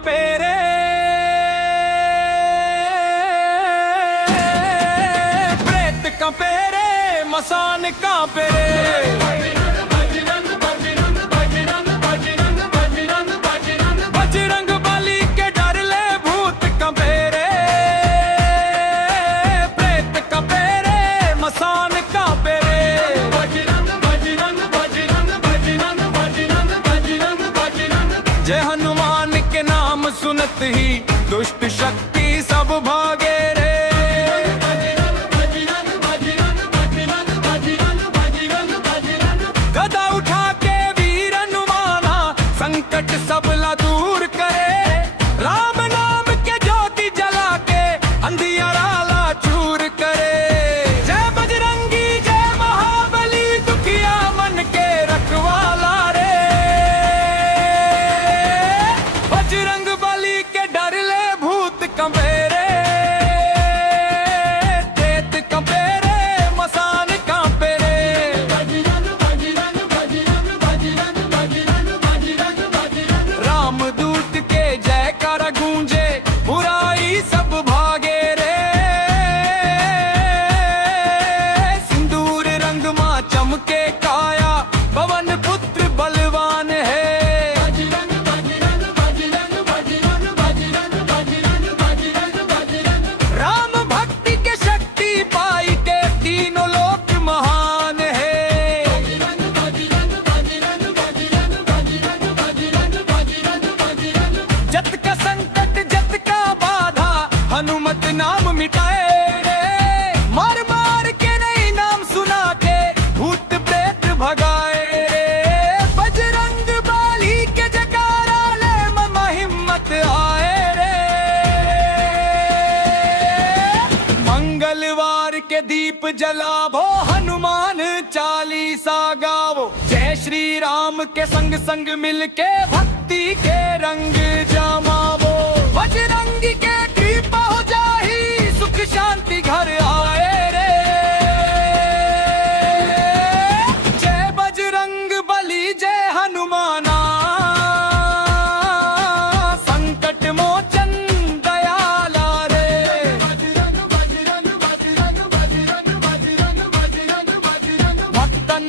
कंपे रे, प्रेत कंपे रे, मसान कांपे रे। बजरंग बली के डर ले भूत कंपे रे, प्रेत कंपे रे, मसान कांपे रे। जय हनुमान के नाम सुनत ही दुष्ट शक्ति सब भागे रे। गदा उठा के वीर हनुमाना संकट सब ला दूर करे। राम नाम के ज्योति जला के अंधियारा ला चूर करे। जय बजरंगी जय महाबली दुखिया मन के रखवाला रे। बजरंग बली के डर ले भूत कंपे रे, प्रेत कंपे रे, मसान कांपे रे। रामदूत के जयकारा गूंजे बुराई सब भागे रे। सिंदूर रंग मां चमके काया पवन पुत्र बलवान है। राम भक्ति के शक्ति पाई के तीनों लोक महान है। जत का संकट जत का बाधा हनुमत नाम मिटाए रे। मार मार के नहीं नाम सुना के भूत प्रेत भगाए रे। बजरंग बली के जयकारा ले ममा हिम्मत आए रे। मंगलवार के दीप जलावो हनुमान चालीसा गावो। जय श्री राम के संग संग मिलके भक्ति के रंग जमावो। बजरंगी के कृपा हो जाही सुख शांति घर आए रे। जय बजरंग बली जय हनुमाना संकट मोचन दयाला रे। भक्तन